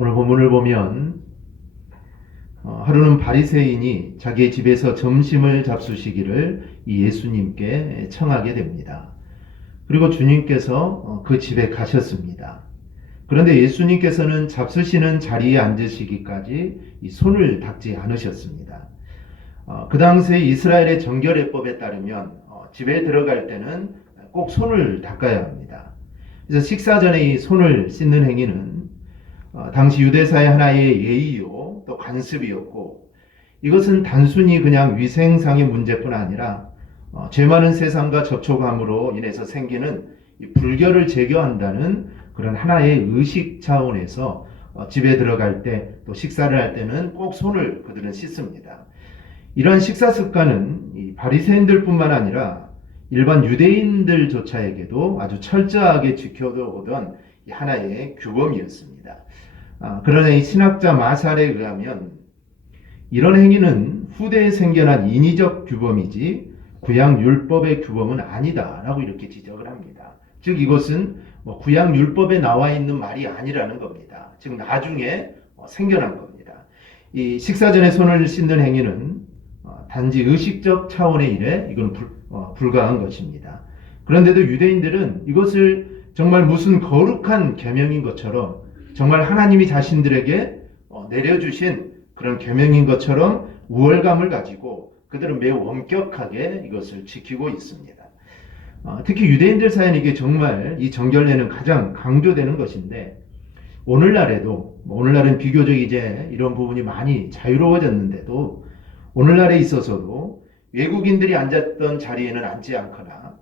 오늘 본문을 보면 하루는 바리새인이 자기의 집에서 점심을 잡수시기를 이 예수님께 청하게 됩니다. 그리고 주님께서 그 집에 가셨습니다. 그런데 예수님께서는 잡수시는 자리에 앉으시기까지 이 손을 닦지 않으셨습니다. 그 당시에 이스라엘의 정결례법에 따르면 집에 들어갈 때는 꼭 손을 닦아야 합니다. 그래서 식사 전에 이 손을 씻는 행위는 당시 유대사의 하나의 예의요 또 관습이었고, 이것은 단순히 그냥 위생상의 문제뿐 아니라 죄 많은 세상과 접촉함으로 인해서 생기는 이 불결을 제거한다는 그런 하나의 의식 차원에서 집에 들어갈 때 또 식사를 할 때는 꼭 손을 그들은 씻습니다. 이러한 식사 습관은 이 바리새인들뿐만 아니라 일반 유대인들조차에게도 아주 철저하게 지켜오던 하나의 규범이었습니다. 그러나 이 신학자 마살에 의하면 이런 행위는 후대에 생겨난 인위적 규범이지 구약 율법의 규범은 아니다라고 이렇게 지적을 합니다. 즉 이것은 구약 율법에 나와 있는 말이 아니라는 겁니다. 즉 나중에 생겨난 겁니다. 이 식사 전에 손을 씻는 행위는 단지 의식적 차원의 일에 이건 불과한 것입니다. 그런데도 유대인들은 이것을 정말 무슨 거룩한 계명인 것처럼, 정말 하나님이 자신들에게 내려주신 그런 계명인 것처럼 우월감을 가지고 그들은 매우 엄격하게 이것을 지키고 있습니다. 특히 유대인들 사이에 이게 정말 이 정결례는 가장 강조되는 것인데, 오늘날은 비교적 이제 이런 부분이 많이 자유로워졌는데도 오늘날에 있어서도 외국인들이 앉았던 자리에는 앉지 않거나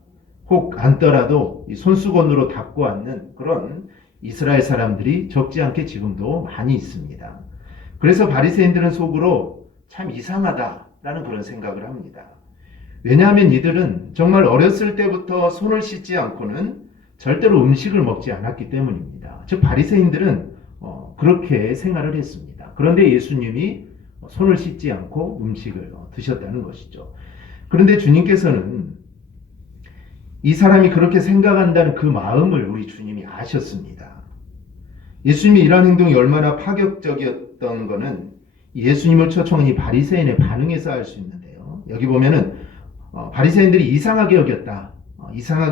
혹 앉더라도 이 손수건으로 닦고 앉는 그런 이스라엘 사람들이 적지 않게 지금도 많이 있습니다. 그래서 바리새인들은 속으로 참 이상하다라는 그런 생각을 합니다. 왜냐하면 이들은 정말 어렸을 때부터 손을 씻지 않고는 절대로 음식을 먹지 않았기 때문입니다. 즉 바리새인들은 그렇게 생활을 했습니다. 그런데 예수님이 손을 씻지 않고 음식을 드셨다는 것이죠. 그런데 주님께서는 이 사람이 그렇게 생각한다는 그 마음을 우리 주님이 아셨습니다. 예수님이 이러한 행동이 얼마나 파격적이었던 것은 예수님을 초청한 이 바리새인의 반응에서 알 수 있는데요. 여기 보면은 바리새인들이 이상하게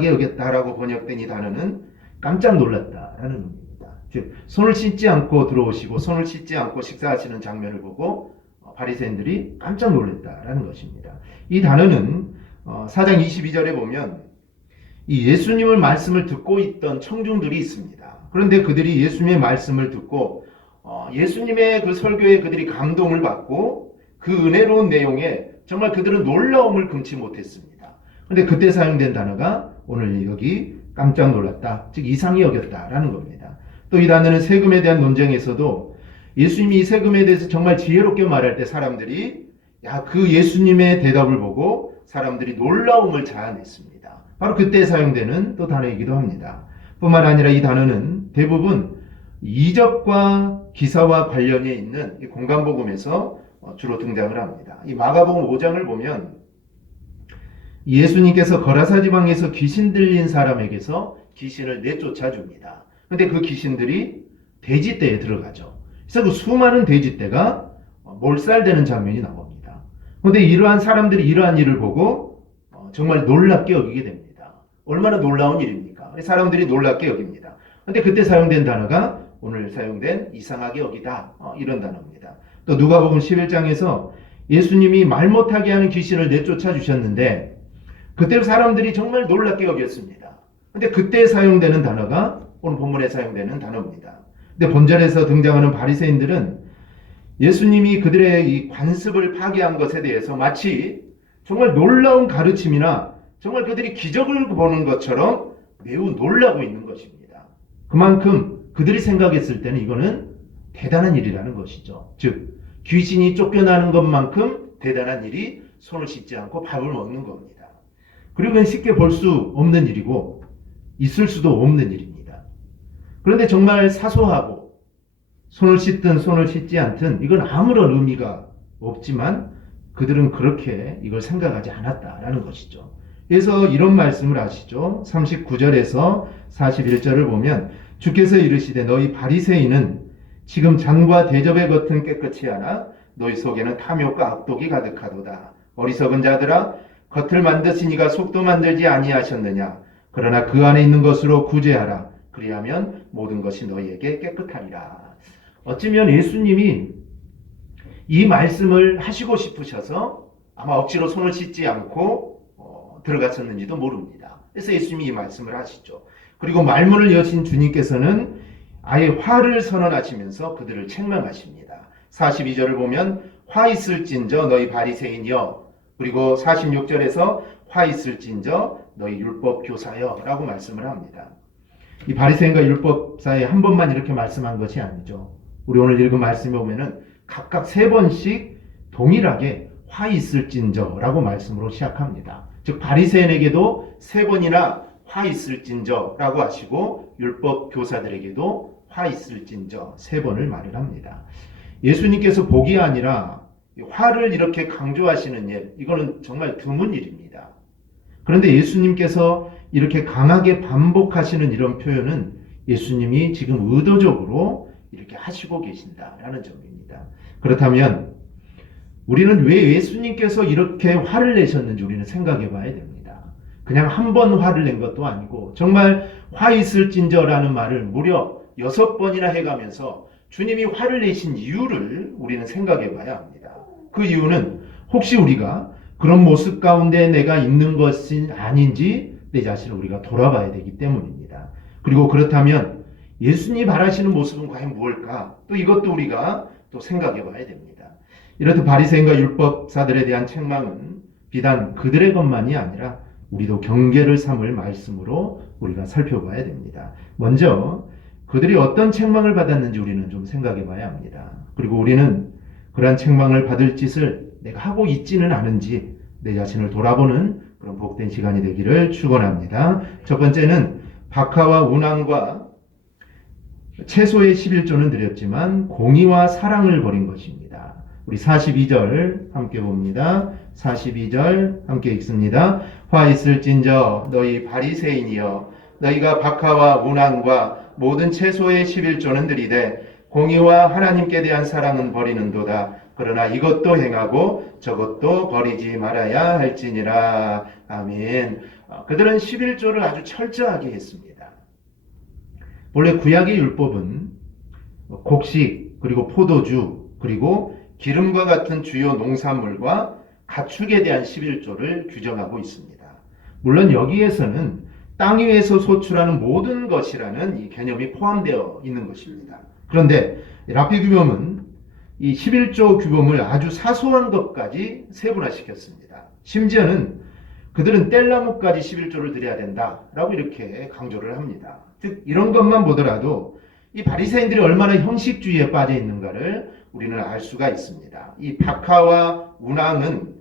여겼다라고 번역된 이 단어는 깜짝 놀랐다라는 의미입니다. 즉 손을 씻지 않고 들어오시고 손을 씻지 않고 식사하시는 장면을 보고 바리새인들이 깜짝 놀랐다라는 것입니다. 이 단어는 4장 22절에 보면 이 예수님의 말씀을 듣고 있던 청중들이 있습니다. 그런데 그들이 예수님의 말씀을 듣고 예수님의 그 설교에 그들이 감동을 받고 그 은혜로운 내용에 정말 그들은 놀라움을 금치 못했습니다. 그런데 그때 사용된 단어가 오늘 여기 깜짝 놀랐다, 즉 이상히 여겼다라는 겁니다. 또 이 단어는 세금에 대한 논쟁에서도 예수님이 이 세금에 대해서 정말 지혜롭게 말할 때 사람들이 그 예수님의 대답을 보고 사람들이 놀라움을 자아냈습니다. 바로 그때 사용되는 또 단어이기도 합니다. 뿐만 아니라 이 단어는 대부분 이적과 기사와 관련이 있는 이 공간복음에서 주로 등장을 합니다. 이 마가복음 5장을 보면 예수님께서 거라사 지방에서 귀신 들린 사람에게서 귀신을 내쫓아 줍니다. 그런데 그 귀신들이 돼지떼에 들어가죠. 그래서 그 수많은 돼지떼가 몰살되는 장면이 나옵니다. 그런데 이러한 사람들이 이러한 일을 보고 정말 놀랍게 여기게 됩니다. 얼마나 놀라운 일입니까? 사람들이 놀랍게 여깁니다. 그런데 그때 사용된 단어가 오늘 사용된 이상하게 여기다, 이런 단어입니다. 또 누가복음 11장에서 예수님이 말 못하게 하는 귀신을 내쫓아 주셨는데 그때 사람들이 정말 놀랍게 여겼습니다. 그런데 그때 사용되는 단어가 오늘 본문에 사용되는 단어입니다. 근데 본절에서 등장하는 바리새인들은 예수님이 그들의 이 관습을 파괴한 것에 대해서 마치 정말 놀라운 가르침이나 정말 그들이 기적을 보는 것처럼 매우 놀라고 있는 것입니다. 그만큼 그들이 생각했을 때는 이거는 대단한 일이라는 것이죠. 즉 귀신이 쫓겨나는 것만큼 대단한 일이 손을 씻지 않고 밥을 먹는 겁니다. 그리고 그건 쉽게 볼 수 없는 일이고 있을 수도 없는 일입니다. 그런데 정말 사소하고 손을 씻든 손을 씻지 않든 이건 아무런 의미가 없지만 그들은 그렇게 이걸 생각하지 않았다라는 것이죠. 그래서 이런 말씀을 하시죠. 39절에서 41절을 보면 주께서 이르시되 너희 바리새인은 지금 잔과 대접의 겉은 깨끗이 하나 너희 속에는 탐욕과 악독이 가득하도다. 어리석은 자들아, 겉을 만드시니가 속도 만들지 아니하셨느냐. 그러나 그 안에 있는 것으로 구제하라. 그리하면 모든 것이 너희에게 깨끗하리라. 어쩌면 예수님이 이 말씀을 하시고 싶으셔서 아마 억지로 손을 씻지 않고 들어갔었는지도 모릅니다. 그래서 예수님이 이 말씀을 하시죠. 그리고 말문을 여신 주님께서는 아예 화를 선언하시면서 그들을 책망하십니다. 42절을 보면 화 있을진저 너희 바리새인이여, 그리고 46절에서 화 있을진저 너희 율법 교사여 라고 말씀을 합니다. 이 바리새인과 율법사에 한 번만 이렇게 말씀한 것이 아니죠. 우리 오늘 읽은 말씀에 보면은 각각 3번씩 동일하게 화 있을진저 라고 말씀으로 시작합니다. 즉 바리새인에게도 3번이나 화 있을진저 라고 하시고 율법 교사들에게도 화 있을진저 3번을 말을 합니다. 예수님께서 복이 아니라 화를 이렇게 강조하시는 일, 이거는 정말 드문 일입니다. 그런데 예수님께서 이렇게 강하게 반복하시는 이런 표현은 예수님이 지금 의도적으로 이렇게 하시고 계신다라는 점입니다. 그렇다면 우리는 왜 예수님께서 이렇게 화를 내셨는지 우리는 생각해 봐야 됩니다. 그냥 한 번 화를 낸 것도 아니고 정말 화 있을진저라는 말을 무려 6번이나 해가면서 주님이 화를 내신 이유를 우리는 생각해 봐야 합니다. 그 이유는 혹시 우리가 그런 모습 가운데 내가 있는 것이 아닌지 내 자신을 우리가 돌아봐야 되기 때문입니다. 그리고 그렇다면 예수님이 바라시는 모습은 과연 무엇일까? 또 이것도 우리가 또 생각해 봐야 됩니다. 이렇듯 바리새인과 율법사들에 대한 책망은 비단 그들의 것만이 아니라 우리도 경계를 삼을 말씀으로 우리가 살펴봐야 됩니다. 먼저 그들이 어떤 책망을 받았는지 우리는 좀 생각해 봐야 합니다. 그리고 우리는 그러한 책망을 받을 짓을 내가 하고 있지는 않은지 내 자신을 돌아보는 그런 복된 시간이 되기를 축원합니다. 첫 번째는 박하와 운항과 채소의 11조는 드렸지만 공의와 사랑을 버린 것입니다. 우리 42절 함께 봅니다. 42절 함께 읽습니다. 화 있을진저 너희 바리새인이여, 너희가 박하와 운항과 모든 채소의 11조는 드리되 공의와 하나님께 대한 사랑은 버리는도다. 그러나 이것도 행하고 저것도 버리지 말아야 할지니라. 아멘. 그들은 11조를 아주 철저하게 했습니다. 원래 구약의 율법은 곡식, 그리고 포도주, 그리고 기름과 같은 주요 농산물과 가축에 대한 11조를 규정하고 있습니다. 물론 여기에서는 땅 위에서 소출하는 모든 것이라는 이 개념이 포함되어 있는 것입니다. 그런데 랍비 규범은 이 11조 규범을 아주 사소한 것까지 세분화시켰습니다. 심지어는 그들은 뗄나무까지 11조를 드려야 된다라고 이렇게 강조를 합니다. 즉 이런 것만 보더라도 이 바리새인들이 얼마나 형식주의에 빠져 있는가를 우리는 알 수가 있습니다. 이 박하와 운항은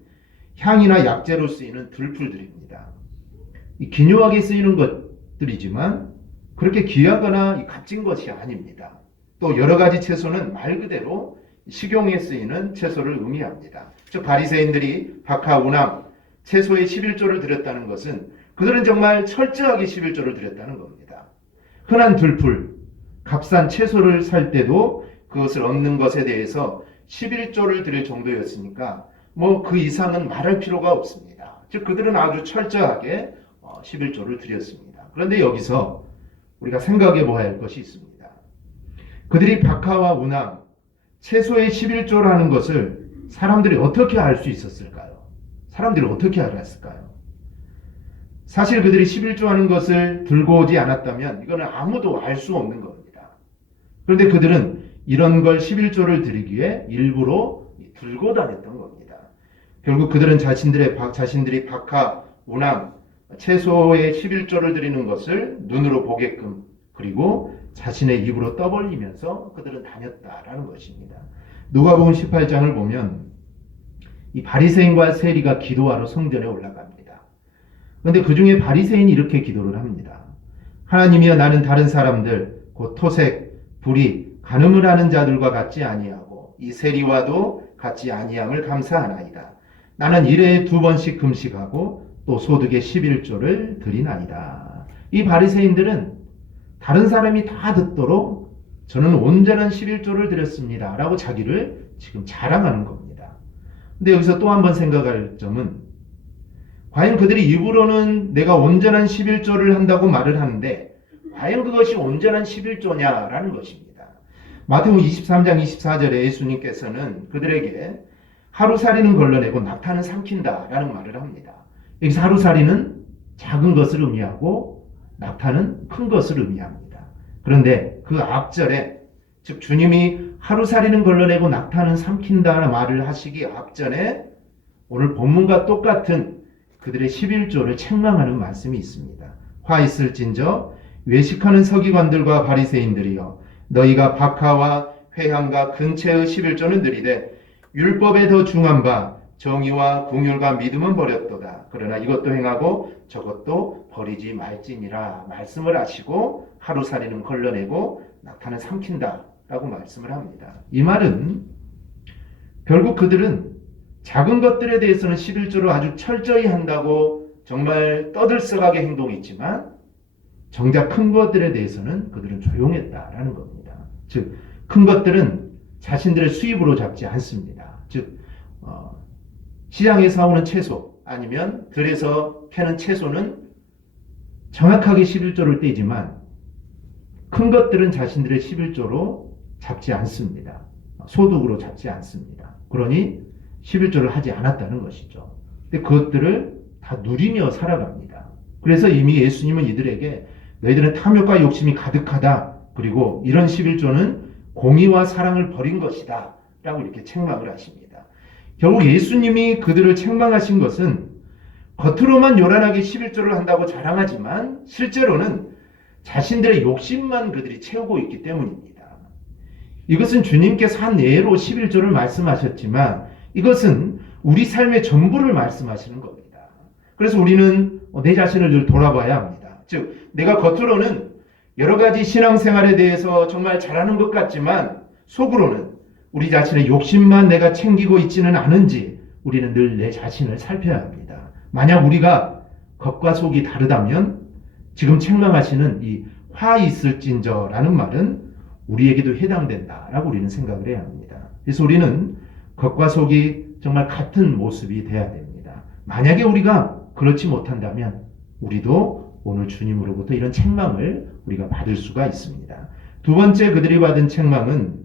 향이나 약재로 쓰이는 들풀들입니다. 이 기묘하게 쓰이는 것들이지만 그렇게 귀하거나 값진 것이 아닙니다. 또 여러 가지 채소는 말 그대로 식용에 쓰이는 채소를 의미합니다. 즉 바리새인들이 박하, 운항, 채소의 11조를 드렸다는 것은 그들은 정말 철저하게 11조를 드렸다는 겁니다. 흔한 들풀, 값싼 채소를 살 때도 그것을 얻는 것에 대해서 11조를 드릴 정도였으니까 그 이상은 말할 필요가 없습니다. 즉 그들은 아주 철저하게 11조를 드렸습니다. 그런데 여기서 우리가 생각해 보아야 할 것이 있습니다. 그들이 박하와 운항, 채소의 11조라는 것을 사람들이 어떻게 알 수 있었을까요? 사람들이 어떻게 알았을까요? 사실 그들이 11조 하는 것을 들고 오지 않았다면 이거는 아무도 알 수 없는 겁니다. 그런데 그들은 이런 걸 11조를 드리기에 일부러 들고 다녔던 겁니다. 결국 그들은 자신들이 박하, 운항, 채소의 11조를 드리는 것을 눈으로 보게끔 그리고 자신의 입으로 떠벌리면서 그들은 다녔다라는 것입니다. 누가복음 18장을 보면 이 바리새인과 세리가 기도하러 성전에 올라갑니다. 그런데 그 중에 바리새인이 이렇게 기도를 합니다. 하나님이여, 나는 다른 사람들 곧 토색, 불의, 간음을 하는 자들과 같지 아니하고 이 세리와도 같지 아니함을 감사하나이다. 나는 일회에 2번씩 금식하고 또 소득의 11조를 드리나이다. 이 바리새인들은 다른 사람이 다 듣도록 저는 온전한 11조를 드렸습니다. 라고 자기를 지금 자랑하는 겁니다. 근데 여기서 또 한 번 생각할 점은 과연 그들이 입으로는 내가 온전한 11조를 한다고 말을 하는데 과연 그것이 온전한 11조냐라는 것입니다. 마태복음 23장 24절에 예수님께서는 그들에게 하루살이는 걸러내고 낙타는 삼킨다라는 말을 합니다. 여기서 하루살이는 작은 것을 의미하고 낙타는 큰 것을 의미합니다. 그런데 그 앞절에 즉 주님이 하루살이는 걸러내고 낙타는 삼킨다는 말을 하시기 앞전에 오늘 본문과 똑같은 그들의 11조를 책망하는 말씀이 있습니다. 화 있을진저 외식하는 서기관들과 바리새인들이여 너희가 박하와 회향과 근체의 11조는 느리되 율법에 더 중한 바 정의와 긍휼과 믿음은 버렸도다. 그러나 이것도 행하고 저것도 버리지 말지니라 말씀을 하시고 하루살이는 걸러내고 낙타는 삼킨다 라고 말씀을 합니다. 이 말은 결국 그들은 작은 것들에 대해서는 11조를 아주 철저히 한다고 정말 떠들썩하게 행동했지만 정작 큰 것들에 대해서는 그들은 조용했다라는 겁니다. 즉, 큰 것들은 자신들의 수입으로 잡지 않습니다. 즉, 시장에서 사오는 채소 아니면 들에서 캐는 채소는 정확하게 11조를 떼지만 큰 것들은 자신들의 11조로 잡지 않습니다. 소득으로 잡지 않습니다. 그러니 11조를 하지 않았다는 것이죠. 근데 그것들을 다 누리며 살아갑니다. 그래서 이미 예수님은 이들에게 너희들은 탐욕과 욕심이 가득하다. 그리고 이런 11조는 공의와 사랑을 버린 것이다. 라고 이렇게 책망을 하십니다. 결국 예수님이 그들을 책망하신 것은 겉으로만 요란하게 11조를 한다고 자랑하지만 실제로는 자신들의 욕심만 그들이 채우고 있기 때문입니다. 이것은 주님께서 한 예로 11조를 말씀하셨지만 이것은 우리 삶의 전부를 말씀하시는 겁니다. 그래서 우리는 내 자신을 늘 돌아봐야 합니다. 즉, 내가 겉으로는 여러 가지 신앙생활에 대해서 정말 잘하는 것 같지만 속으로는 우리 자신의 욕심만 내가 챙기고 있지는 않은지 우리는 늘 내 자신을 살펴야 합니다. 만약 우리가 겉과 속이 다르다면 지금 책망하시는 이 화 있을진저라는 말은 우리에게도 해당된다라고 우리는 생각을 해야 합니다. 그래서 우리는 겉과 속이 정말 같은 모습이 돼야 됩니다. 만약에 우리가 그렇지 못한다면 우리도 오늘 주님으로부터 이런 책망을 우리가 받을 수가 있습니다. 두 번째 그들이 받은 책망은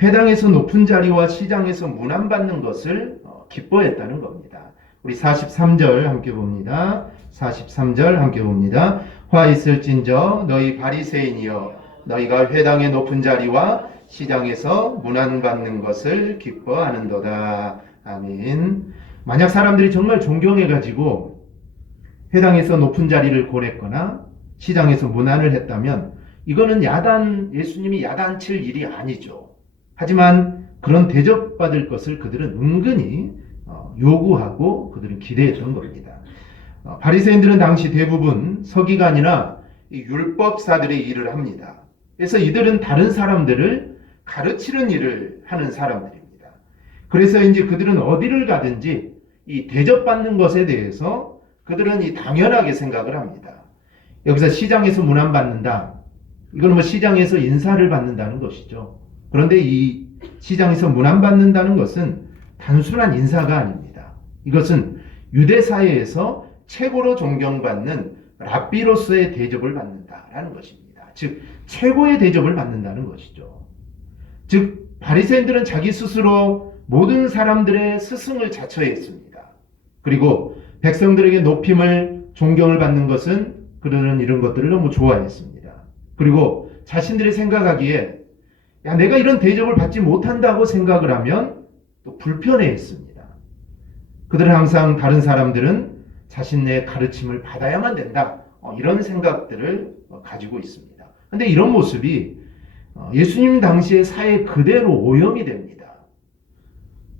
회당에서 높은 자리와 시장에서 문안받는 것을 기뻐했다는 겁니다. 우리 43절 함께 봅니다. 43절 함께 봅니다. 화 있을진저 너희 바리새인이여 너희가 회당의 높은 자리와 시장에서 문안받는 것을 기뻐하는도다. 아멘. 만약 사람들이 정말 존경해가지고 회당에서 높은 자리를 고랬거나 시장에서 문안을 했다면 이거는 예수님이 야단칠 일이 아니죠. 하지만 그런 대접받을 것을 그들은 은근히 요구하고 그들은 기대했던 겁니다. 바리새인들은 당시 대부분 서기관이나 율법사들의 일을 합니다. 그래서 이들은 다른 사람들을 가르치는 일을 하는 사람들입니다. 그래서 이제 그들은 어디를 가든지 이 대접받는 것에 대해서 그들은 이 당연하게 생각을 합니다. 여기서 시장에서 문안받는다. 이건 뭐 시장에서 인사를 받는다는 것이죠. 그런데 이 시장에서 문안받는다는 것은 단순한 인사가 아닙니다. 이것은 유대 사회에서 최고로 존경받는 랍비로서의 대접을 받는다라는 것입니다. 즉 최고의 대접을 받는다는 것이죠. 즉 바리새인들은 자기 스스로 모든 사람들의 스승을 자처했습니다. 그리고 백성들에게 높임을 존경을 받는 것은 그들은 이런 것들을 너무 좋아했습니다. 그리고 자신들이 생각하기에 내가 이런 대접을 받지 못한다고 생각을 하면 또 불편해했습니다. 그들은 항상 다른 사람들은 자신의 가르침을 받아야만 된다. 이런 생각들을 가지고 있습니다. 그런데 이런 모습이 예수님 당시의 사회 그대로 오염이 됩니다.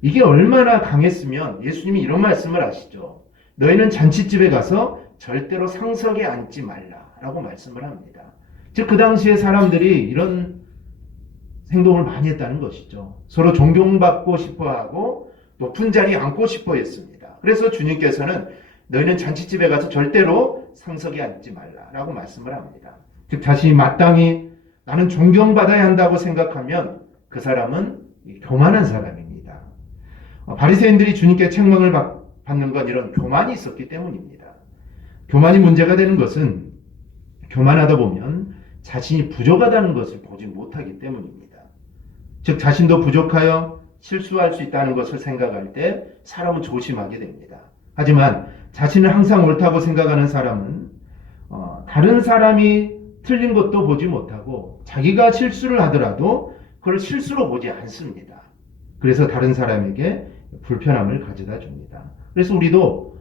이게 얼마나 강했으면 예수님이 이런 말씀을 하시죠. 너희는 잔치집에 가서 절대로 상석에 앉지 말라라고 말씀을 합니다. 즉 그 당시에 사람들이 이런 행동을 많이 했다는 것이죠. 서로 존경받고 싶어하고 높은 자리에 앉고 싶어 했습니다. 그래서 주님께서는 너희는 잔치집에 가서 절대로 상석에 앉지 말라라고 말씀을 합니다. 즉 자신이 마땅히 나는 존경받아야 한다고 생각하면 그 사람은 교만한 사람입니다. 바리새인들이 주님께 책망을 받는 건 이런 교만이 있었기 때문입니다. 교만이 문제가 되는 것은 교만하다 보면 자신이 부족하다는 것을 보지 못하기 때문입니다. 즉 자신도 부족하여 실수할 수 있다는 것을 생각할 때 사람은 조심하게 됩니다. 하지만 자신을 항상 옳다고 생각하는 사람은 다른 사람이 틀린 것도 보지 못하고 자기가 실수를 하더라도 그걸 실수로 보지 않습니다. 그래서 다른 사람에게 불편함을 가져다 줍니다. 그래서 우리도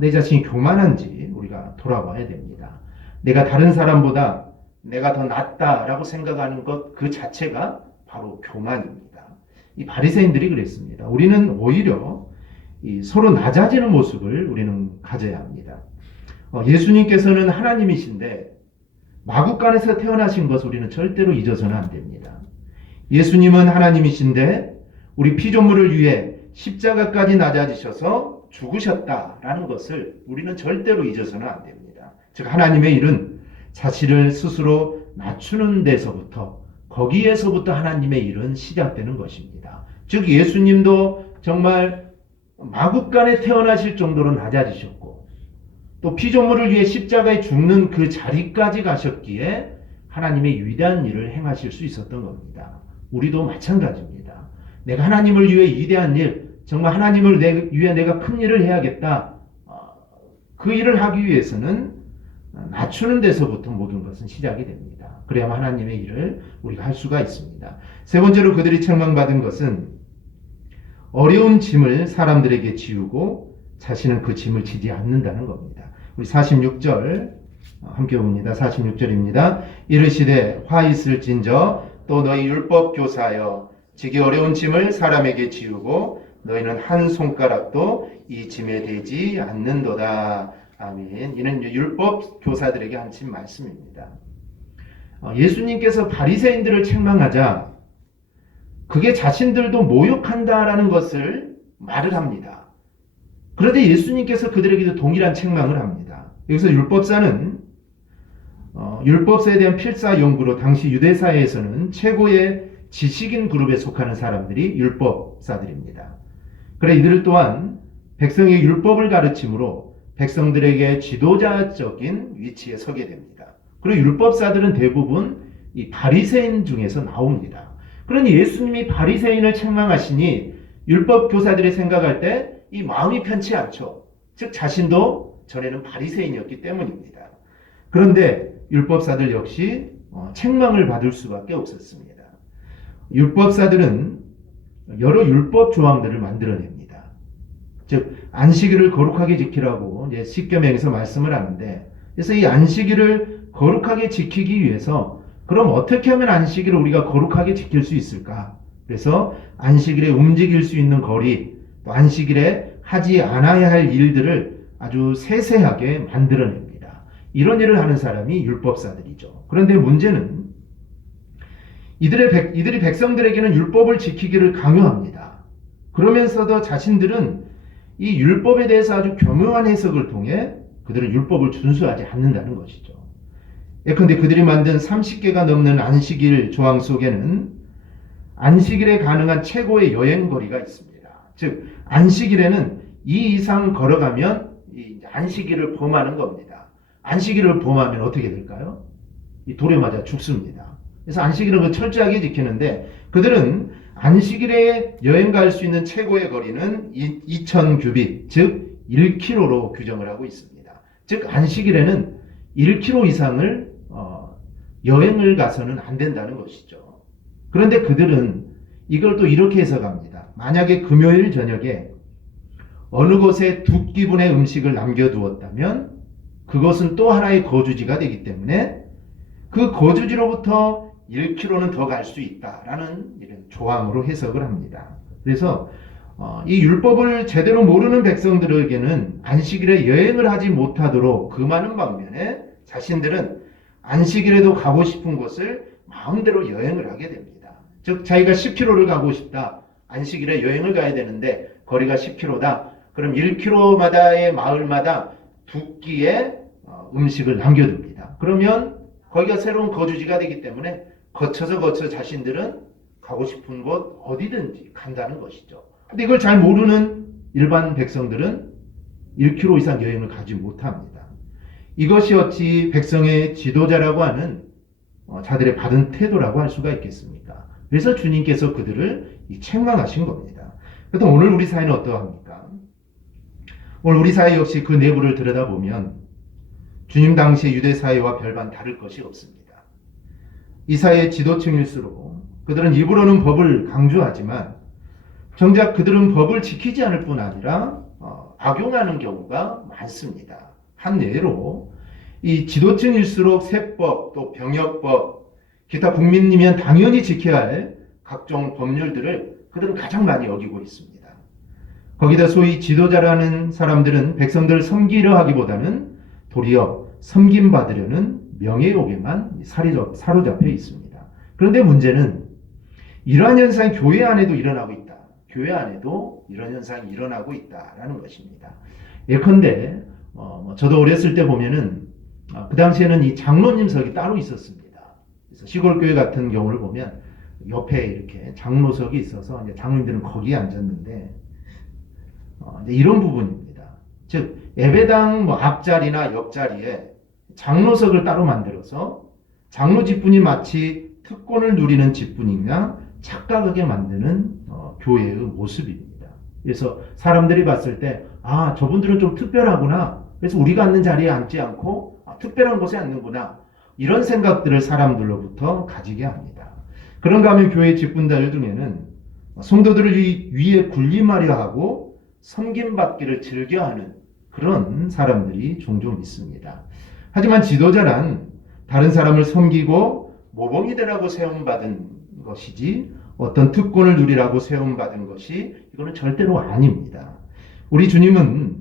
내 자신이 교만한지 우리가 돌아봐야 됩니다. 내가 다른 사람보다 내가 더 낫다라고 생각하는 것 그 자체가 바로 교만입니다. 이 바리새인들이 그랬습니다. 우리는 오히려 서로 낮아지는 모습을 우리는 가져야 합니다. 예수님께서는 하나님이신데 마구간에서 태어나신 것을 우리는 절대로 잊어서는 안 됩니다. 예수님은 하나님이신데 우리 피조물을 위해 십자가까지 낮아지셔서 죽으셨다라는 것을 우리는 절대로 잊어서는 안 됩니다. 즉 하나님의 일은 자신을 스스로 낮추는 데서부터 거기에서부터 하나님의 일은 시작되는 것입니다. 즉 예수님도 정말 마구간에 태어나실 정도로 낮아지셨고 또 피조물을 위해 십자가에 죽는 그 자리까지 가셨기에 하나님의 위대한 일을 행하실 수 있었던 겁니다. 우리도 마찬가지입니다. 내가 하나님을 위해 위대한 일, 정말 하나님을 위해 내가 큰 일을 해야겠다. 그 일을 하기 위해서는 낮추는 데서부터 모든 것은 시작이 됩니다. 그래야만 하나님의 일을 우리가 할 수가 있습니다. 세 번째로 그들이 책망받은 것은 어려운 짐을 사람들에게 지우고 자신은 그 짐을 지지 않는다는 겁니다. 우리 46절 함께 봅니다. 46절입니다. 이르시되 화 있을진저 또 너희 율법 교사여 지기 어려운 짐을 사람에게 지우고 너희는 한 손가락도 이 짐에 대지 않는도다. 아멘. 이는 율법 교사들에게 하신 말씀입니다. 예수님께서 바리새인들을 책망하자 그게 자신들도 모욕한다라는 것을 말을 합니다. 그런데 예수님께서 그들에게도 동일한 책망을 합니다. 여기서 율법사는 율법사에 대한 필사 연구로 당시 유대사회에서는 최고의 지식인 그룹에 속하는 사람들이 율법사들입니다. 그래 이들 또한 백성의 율법을 가르침으로 백성들에게 지도자적인 위치에 서게 됩니다. 그리고 율법사들은 대부분 이 바리새인 중에서 나옵니다. 그러니 예수님이 바리새인을 책망하시니 율법 교사들이 생각할 때 이 마음이 편치 않죠. 즉 자신도 전에는 바리새인이었기 때문입니다. 그런데 율법사들 역시 책망을 받을 수밖에 없었습니다. 율법사들은 여러 율법 조항들을 만들어냅니다. 즉 안식일을 거룩하게 지키라고 이제 십계명에서 말씀을 하는데, 그래서 이 안식일을 거룩하게 지키기 위해서 그럼 어떻게 하면 안식일을 우리가 거룩하게 지킬 수 있을까? 그래서 안식일에 움직일 수 있는 거리, 또 안식일에 하지 않아야 할 일들을 아주 세세하게 만들어냅니다. 이런 일을 하는 사람이 율법사들이죠. 그런데 문제는 이들이 백성들에게는 율법을 지키기를 강요합니다. 그러면서도 자신들은 이 율법에 대해서 아주 교묘한 해석을 통해 그들은 율법을 준수하지 않는다는 것이죠. 예컨대 그들이 만든 30개가 넘는 안식일 조항 속에는 안식일에 가능한 최고의 여행거리가 있습니다. 즉 안식일에는 이 이상 걸어가면 이 안식일을 범하는 겁니다. 안식일을 범하면 어떻게 될까요? 이 돌에 맞아 죽습니다. 그래서 안식일은 철저하게 지키는데 그들은 안식일에 여행 갈 수 있는 최고의 거리는 2000규빗, 즉 1km로 규정을 하고 있습니다. 즉 안식일에는 1km 이상을 여행을 가서는 안 된다는 것이죠. 그런데 그들은 이걸 또 이렇게 해석합니다. 만약에 금요일 저녁에 어느 곳에 2끼분의 음식을 남겨두었다면 그것은 또 하나의 거주지가 되기 때문에 그 거주지로부터 1km는 더 갈 수 있다라는 이런 조항으로 해석을 합니다. 그래서 이 율법을 제대로 모르는 백성들에게는 안식일에 여행을 하지 못하도록 금하는 반면에 자신들은 안식일에도 가고 싶은 곳을 마음대로 여행을 하게 됩니다. 즉 자기가 10km를 가고 싶다. 안식일에 여행을 가야 되는데 거리가 10km다. 그럼 1km마다의 마을마다 2끼의 음식을 남겨둡니다. 그러면 거기가 새로운 거주지가 되기 때문에 거쳐서 자신들은 가고 싶은 곳 어디든지 간다는 것이죠. 근데 이걸 잘 모르는 일반 백성들은 1km 이상 여행을 가지 못합니다. 이것이 어찌 백성의 지도자라고 하는 자들의 받은 태도라고 할 수가 있겠습니까? 그래서 주님께서 그들을 책망하신 겁니다. 그래서 오늘 우리 사회는 어떠합니까? 오늘 우리 사회 역시 그 내부를 들여다보면 주님 당시의 유대 사회와 별반 다를 것이 없습니다. 이 사회의 지도층일수록 그들은 입으로는 법을 강조하지만 정작 그들은 법을 지키지 않을 뿐 아니라 악용하는 경우가 많습니다. 한 예로 이 지도층일수록 세법 또 병역법 기타 국민이면 당연히 지켜야 할 각종 법률들을 그들은 가장 많이 어기고 있습니다. 거기다 소위 지도자라는 사람들은 백성들을 섬기려 하기보다는 도리어 섬김받으려는 명예욕에만 사로잡혀 있습니다. 그런데 문제는 이러한 현상이 교회 안에도 일어나고 있다. 교회 안에도 이런 현상이 일어나고 있다라는 것입니다. 예컨대 저도 어렸을 때 보면은 그 당시에는 이 장로님석이 따로 있었습니다. 그래서 시골교회 같은 경우를 보면 옆에 이렇게 장로석이 있어서 이제 장로님들은 거기에 앉았는데 이제 이런 부분입니다. 즉 예배당 앞자리나 옆자리에 장로석을 따로 만들어서 장로 직분이 마치 특권을 누리는 직분이냐 착각하게 만드는 교회의 모습입니다. 그래서 사람들이 봤을 때 저분들은 좀 특별하구나. 그래서 우리가 앉는 자리에 앉지 않고 특별한 곳에 앉는구나. 이런 생각들을 사람들로부터 가지게 합니다. 그런가 하면 교회 직분자들 중에는 성도들을 위에 군림하려 하고 섬김받기를 즐겨하는 그런 사람들이 종종 있습니다. 하지만 지도자란 다른 사람을 섬기고 모범이 되라고 세움받은 것이지 어떤 특권을 누리라고 세움받은 것이 이거는 절대로 아닙니다. 우리 주님은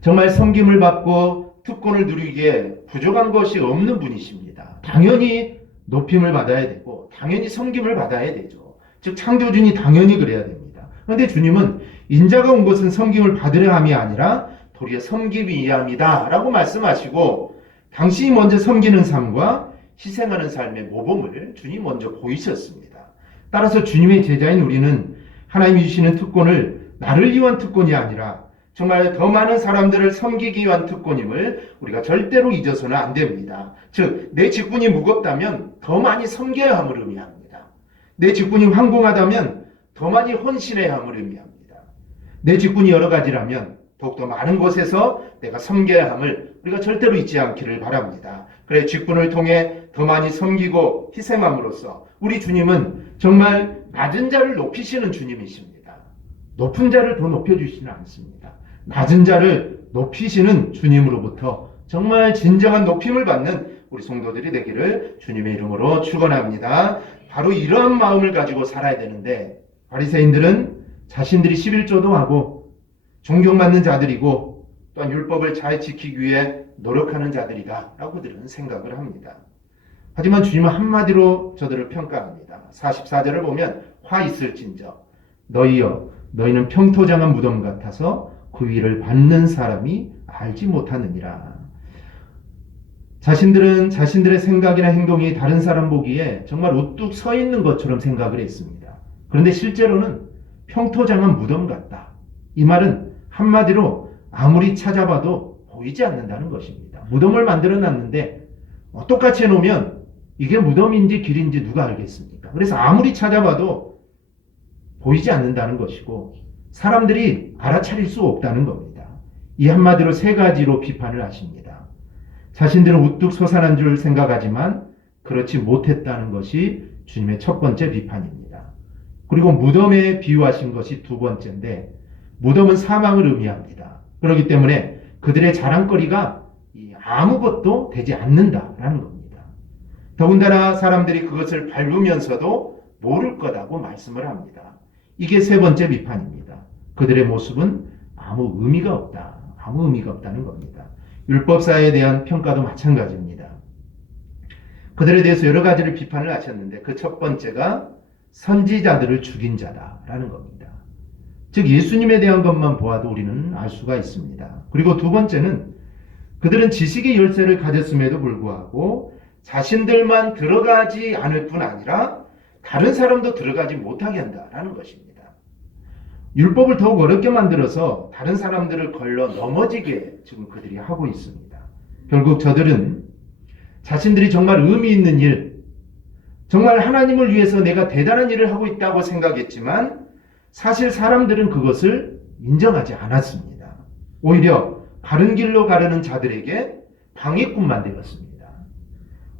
정말 섬김을 받고 특권을 누리기에 부족한 것이 없는 분이십니다. 당연히 높임을 받아야 되고 당연히 섬김을 받아야 되죠. 즉 창조주니 당연히 그래야 됩니다. 그런데 주님은 인자가 온 것은 섬김을 받으려 함이 아니라 도리어 섬기기 위함이다 라고 말씀하시고 당신이 먼저 섬기는 삶과 희생하는 삶의 모범을 주님이 먼저 보이셨습니다. 따라서 주님의 제자인 우리는 하나님이 주시는 특권을 나를 위한 특권이 아니라 정말 더 많은 사람들을 섬기기 위한 특권임을 우리가 절대로 잊어서는 안 됩니다. 즉, 내 직분이 무겁다면 더 많이 섬겨야 함을 의미합니다. 내 직분이 황공하다면 더 많이 헌신해야 함을 의미합니다. 내 직분이 여러 가지라면 더욱더 많은 곳에서 내가 섬겨야 함을 우리가 절대로 잊지 않기를 바랍니다. 그래 직분을 통해 더 많이 섬기고 희생함으로써 우리 주님은 정말 낮은 자를 높이시는 주님이십니다. 높은 자를 더 높여주시지는 않습니다. 낮은 자를 높이시는 주님으로부터 정말 진정한 높임을 받는 우리 성도들이 되기를 주님의 이름으로 축원합니다. 바로 이러한 마음을 가지고 살아야 되는데 바리새인들은 자신들이 11조도 하고 존경받는 자들이고 또한 율법을 잘 지키기 위해 노력하는 자들이다 라고 그들은 생각을 합니다. 하지만 주님은 한마디로 저들을 평가합니다. 44절을 보면 화 있을진저 너희여 너희는 평토장한 무덤 같아서 그 위를 밟는 사람이 알지 못하느니라. 자신들은 자신들의 생각이나 행동이 다른 사람 보기에 정말 우뚝 서 있는 것처럼 생각을 했습니다. 그런데 실제로는 평토장한 무덤 같다. 이 말은 한마디로 아무리 찾아봐도 보이지 않는다는 것입니다. 무덤을 만들어 놨는데 똑같이 해놓으면 이게 무덤인지 길인지 누가 알겠습니까? 그래서 아무리 찾아봐도 보이지 않는다는 것이고 사람들이 알아차릴 수 없다는 겁니다. 이 한마디로 세 가지로 비판을 하십니다. 자신들은 우뚝 솟아난 줄 생각하지만 그렇지 못했다는 것이 주님의 첫 번째 비판입니다. 그리고 무덤에 비유하신 것이 두 번째인데 무덤은 사망을 의미합니다. 그렇기 때문에 그들의 자랑거리가 아무것도 되지 않는다라는 겁니다. 더군다나 사람들이 그것을 밟으면서도 모를 거라고 말씀을 합니다. 이게 세 번째 비판입니다. 그들의 모습은 아무 의미가 없다. 아무 의미가 없다는 겁니다. 율법사에 대한 평가도 마찬가지입니다. 그들에 대해서 여러 가지를 비판을 하셨는데 그 첫 번째가 선지자들을 죽인 자다라는 겁니다. 즉 예수님에 대한 것만 보아도 우리는 알 수가 있습니다. 그리고 두 번째는 그들은 지식의 열쇠를 가졌음에도 불구하고 자신들만 들어가지 않을 뿐 아니라 다른 사람도 들어가지 못하게 한다라는 것입니다. 율법을 더욱 어렵게 만들어서 다른 사람들을 걸러 넘어지게 지금 그들이 하고 있습니다. 결국 저들은 자신들이 정말 의미 있는 일, 정말 하나님을 위해서 내가 대단한 일을 하고 있다고 생각했지만 사실 사람들은 그것을 인정하지 않았습니다. 오히려 바른 길로 가려는 자들에게 방해꾼만 되었습니다.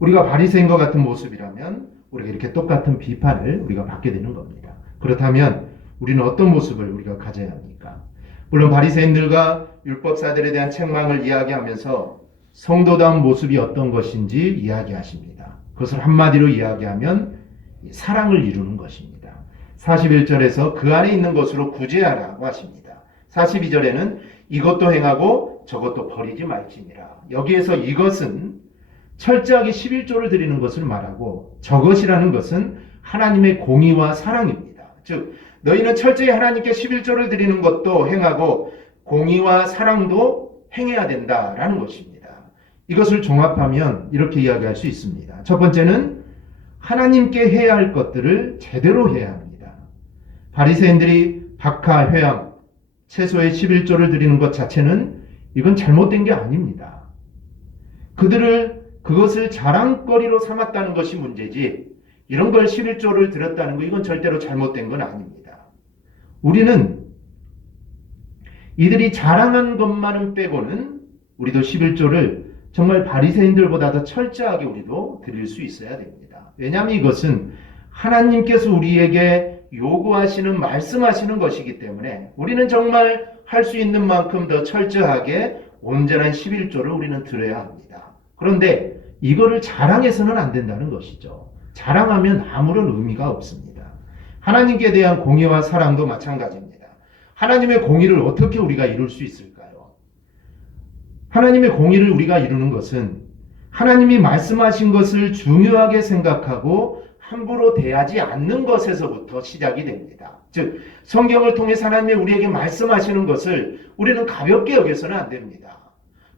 우리가 바리새인과 같은 모습이라면 우리가 이렇게 똑같은 비판을 우리가 받게 되는 겁니다. 그렇다면 우리는 어떤 모습을 우리가 가져야 합니까? 물론 바리새인들과 율법사들에 대한 책망을 이야기하면서 성도다운 모습이 어떤 것인지 이야기하십니다. 그것을 한마디로 이야기하면 사랑을 이루는 것입니다. 41절에서 그 안에 있는 것으로 구제하라고 하십니다. 42절에는 이것도 행하고 저것도 버리지 말지니라. 여기에서 이것은 철저하게 11조를 드리는 것을 말하고 저것이라는 것은 하나님의 공의와 사랑입니다. 즉 너희는 철저히 하나님께 11조를 드리는 것도 행하고 공의와 사랑도 행해야 된다라는 것입니다. 이것을 종합하면 이렇게 이야기할 수 있습니다. 첫 번째는 하나님께 해야 할 것들을 제대로 해야 합니다. 바리새인들이 박하, 회양, 채소의 11조를 드리는 것 자체는 이건 잘못된 게 아닙니다. 그것을 자랑거리로 삼았다는 것이 문제지 이런 걸 11조를 드렸다는 거 이건 절대로 잘못된 건 아닙니다. 우리는 이들이 자랑한 것만은 빼고는 우리도 11조를 정말 바리새인들보다 더 철저하게 우리도 드릴 수 있어야 됩니다. 왜냐하면 이것은 하나님께서 우리에게 요구하시는 말씀하시는 것이기 때문에 우리는 정말 할 수 있는 만큼 더 철저하게 온전한 11조를 우리는 드려야 합니다. 그런데 이거를 자랑해서는 안 된다는 것이죠. 자랑하면 아무런 의미가 없습니다. 하나님께 대한 공의와 사랑도 마찬가지입니다. 하나님의 공의를 어떻게 우리가 이룰 수 있을까요? 하나님의 공의를 우리가 이루는 것은 하나님이 말씀하신 것을 중요하게 생각하고 함부로 대하지 않는 것에서부터 시작이 됩니다. 즉 성경을 통해 하나님이 우리에게 말씀하시는 것을 우리는 가볍게 여겨서는 안 됩니다.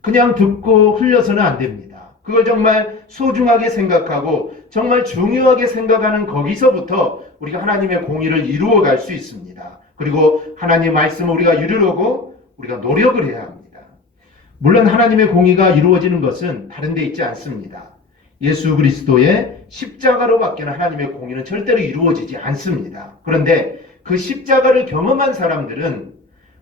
그냥 듣고 흘려서는 안 됩니다. 그걸 정말 소중하게 생각하고 정말 중요하게 생각하는 거기서부터 우리가 하나님의 공의를 이루어 갈 수 있습니다. 그리고 하나님의 말씀을 우리가 이루려고 우리가 노력을 해야 합니다. 물론 하나님의 공의가 이루어지는 것은 다른 데 있지 않습니다. 예수 그리스도의 십자가로 밖에는 하나님의 공의는 절대로 이루어지지 않습니다. 그런데 그 십자가를 경험한 사람들은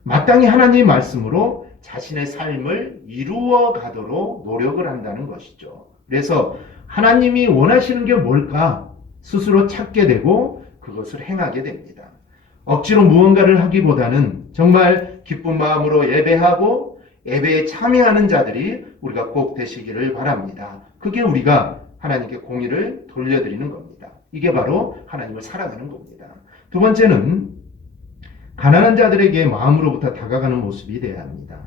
마땅히 하나님의 말씀으로 자신의 삶을 이루어 가도록 노력을 한다는 것이죠. 그래서 하나님이 원하시는 게 뭘까 스스로 찾게 되고 그것을 행하게 됩니다. 억지로 무언가를 하기보다는 정말 기쁜 마음으로 예배하고 예배에 참여하는 자들이 우리가 꼭 되시기를 바랍니다. 그게 우리가 하나님께 공의를 돌려드리는 겁니다. 이게 바로 하나님을 사랑하는 겁니다. 두 번째는 가난한 자들에게 마음으로부터 다가가는 모습이 되어야 합니다.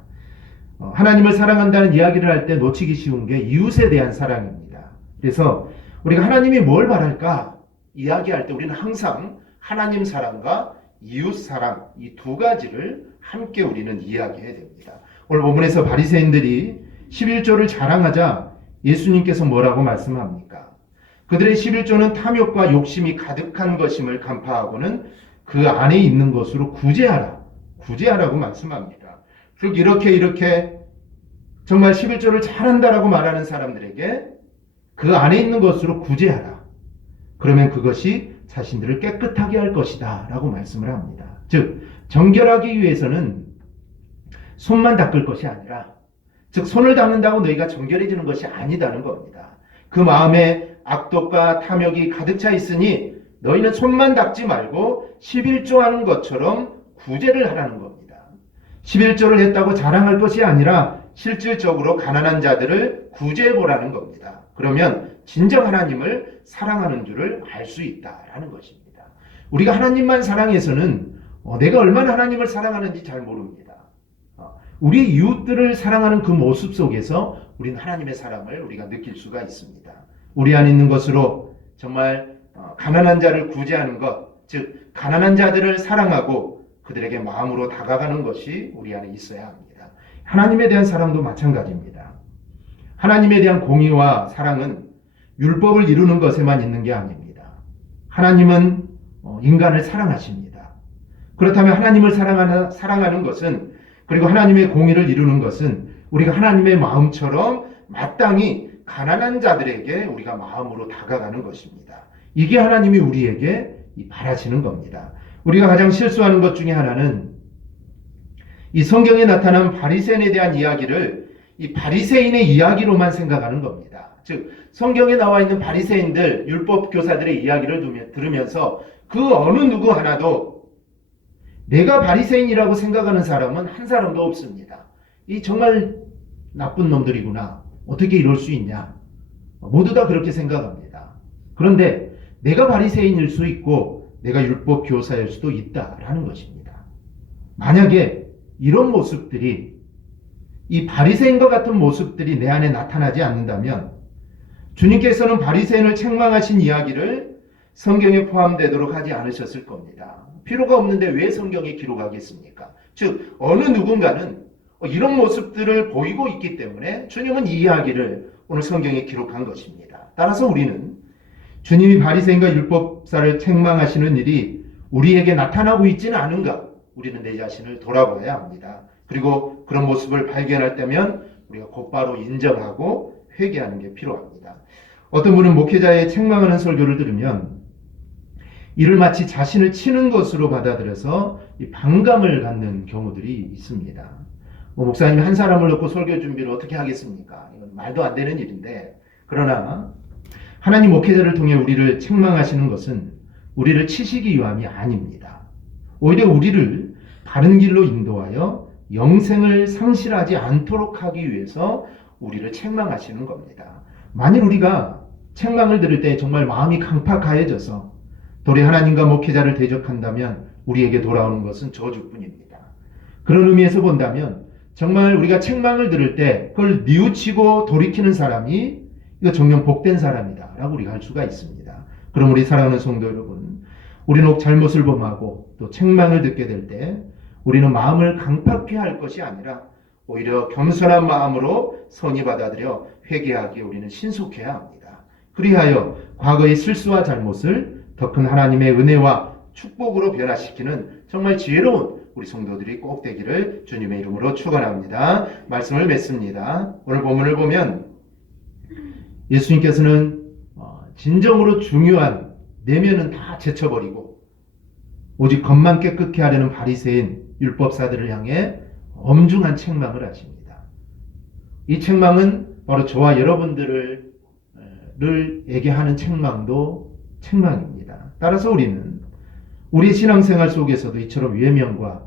하나님을 사랑한다는 이야기를 할 때 놓치기 쉬운 게 이웃에 대한 사랑입니다. 그래서 우리가 하나님이 뭘 바랄까 이야기할 때 우리는 항상 하나님 사랑과 이웃 사랑 이 두 가지를 함께 우리는 이야기해야 됩니다. 오늘 본문에서 바리새인들이 11조를 자랑하자 예수님께서 뭐라고 말씀합니까? 그들의 11조는 탐욕과 욕심이 가득한 것임을 간파하고는 그 안에 있는 것으로 구제하라고 말씀합니다. 즉 이렇게 정말 11조를 잘한다라고 말하는 사람들에게 그 안에 있는 것으로 구제하라. 그러면 그것이 자신들을 깨끗하게 할 것이다 라고 말씀을 합니다. 즉 정결하기 위해서는 손만 닦을 것이 아니라 즉 손을 닦는다고 너희가 정결해지는 것이 아니다는 겁니다. 그 마음에 악독과 탐욕이 가득 차 있으니 너희는 손만 닦지 말고 11조 하는 것처럼 구제를 하라는 겁니다. 11조를 했다고 자랑할 것이 아니라 실질적으로 가난한 자들을 구제해보라는 겁니다. 그러면 진정 하나님을 사랑하는 줄을 알 수 있다라는 것입니다. 우리가 하나님만 사랑해서는 내가 얼마나 하나님을 사랑하는지 잘 모릅니다. 우리 이웃들을 사랑하는 그 모습 속에서 우리는 하나님의 사랑을 우리가 느낄 수가 있습니다. 우리 안에 있는 것으로 정말 가난한 자를 구제하는 것, 즉 가난한 자들을 사랑하고 그들에게 마음으로 다가가는 것이 우리 안에 있어야 합니다. 하나님에 대한 사랑도 마찬가지입니다. 하나님에 대한 공의와 사랑은 율법을 이루는 것에만 있는 게 아닙니다. 하나님은 인간을 사랑하십니다. 그렇다면 하나님을 사랑하는 것은, 그리고 하나님의 공의를 이루는 것은 우리가 하나님의 마음처럼 마땅히 가난한 자들에게 우리가 마음으로 다가가는 것입니다. 이게 하나님이 우리에게 바라시는 겁니다. 우리가 가장 실수하는 것 중에 하나는 이 성경에 나타난 바리새인에 대한 이야기를 이 바리새인의 이야기로만 생각하는 겁니다. 즉 성경에 나와 있는 바리새인들, 율법 교사들의 이야기를 들으면서 그 어느 누구 하나도 내가 바리새인이라고 생각하는 사람은 한 사람도 없습니다. 이 정말 나쁜 놈들이구나. 어떻게 이럴 수 있냐. 모두 다 그렇게 생각합니다. 그런데 내가 바리새인일 수 있고 내가 율법 교사일 수도 있다라는 것입니다. 만약에 이런 모습들이, 이 바리새인과 같은 모습들이 내 안에 나타나지 않는다면 주님께서는 바리새인을 책망하신 이야기를 성경에 포함되도록 하지 않으셨을 겁니다. 필요가 없는데 왜 성경에 기록하겠습니까? 즉 어느 누군가는 이런 모습들을 보이고 있기 때문에 주님은 이 이야기를 오늘 성경에 기록한 것입니다. 따라서 우리는 주님이 바리새인과 율법사를 책망하시는 일이 우리에게 나타나고 있지는 않은가, 우리는 내 자신을 돌아봐야 합니다. 그리고 그런 모습을 발견할 때면 우리가 곧바로 인정하고 회개하는 게 필요합니다. 어떤 분은 목회자의 책망하는 설교를 들으면 이를 마치 자신을 치는 것으로 받아들여서 반감을 갖는 경우들이 있습니다. 목사님이 한 사람을 놓고 설교 준비를 어떻게 하겠습니까? 이건 말도 안 되는 일인데, 그러나 하나님 목회자를 통해 우리를 책망하시는 것은 우리를 치시기 위함이 아닙니다. 오히려 우리를 바른 길로 인도하여 영생을 상실하지 않도록 하기 위해서 우리를 책망하시는 겁니다. 만일 우리가 책망을 들을 때 정말 마음이 강팍하여져서 도리 하나님과 목회자를 대적한다면 우리에게 돌아오는 것은 저주뿐입니다. 그런 의미에서 본다면 정말 우리가 책망을 들을 때 그걸 뉘우치고 돌이키는 사람이 이거 정녕 복된 사람이다 라고 우리가 할 수가 있습니다. 그럼 우리 사랑하는 성도 여러분, 우리는 혹 잘못을 범하고 또 책망을 듣게 될 때 우리는 마음을 강팍히 할 것이 아니라 오히려 겸손한 마음으로 선히 받아들여 회개하기에 우리는 신속해야 합니다. 그리하여 과거의 실수와 잘못을 더 큰 하나님의 은혜와 축복으로 변화시키는 정말 지혜로운 우리 성도들이 꼭 되기를 주님의 이름으로 축원합니다. 말씀을 맺습니다. 오늘 본문을 보면 예수님께서는 진정으로 중요한 내면은 다 제쳐버리고 오직 겉만 깨끗게 하려는 바리새인 율법사들을 향해 엄중한 책망을 하십니다. 이 책망은 바로 저와 여러분들을 에게 하는 책망도 책망입니다. 따라서 우리는 우리 신앙생활 속에서도 이처럼 외면과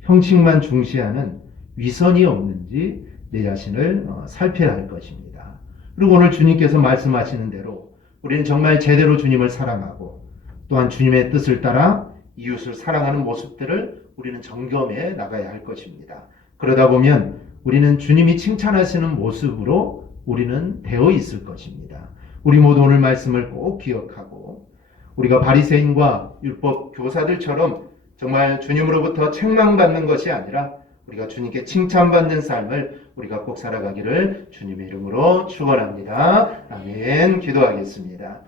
형식만 중시하는 위선이 없는지 내 자신을 살펴야 할 것입니다. 그리고 오늘 주님께서 말씀하시는 대로 우리는 정말 제대로 주님을 사랑하고 또한 주님의 뜻을 따라 이웃을 사랑하는 모습들을 우리는 점검해 나가야 할 것입니다. 그러다 보면 우리는 주님이 칭찬하시는 모습으로 우리는 되어 있을 것입니다. 우리 모두 오늘 말씀을 꼭 기억하고 우리가 바리새인과 율법 교사들처럼 정말 주님으로부터 책망받는 것이 아니라 우리가 주님께 칭찬받는 삶을 우리가 꼭 살아가기를 주님의 이름으로 축원합니다. 아멘. 기도하겠습니다.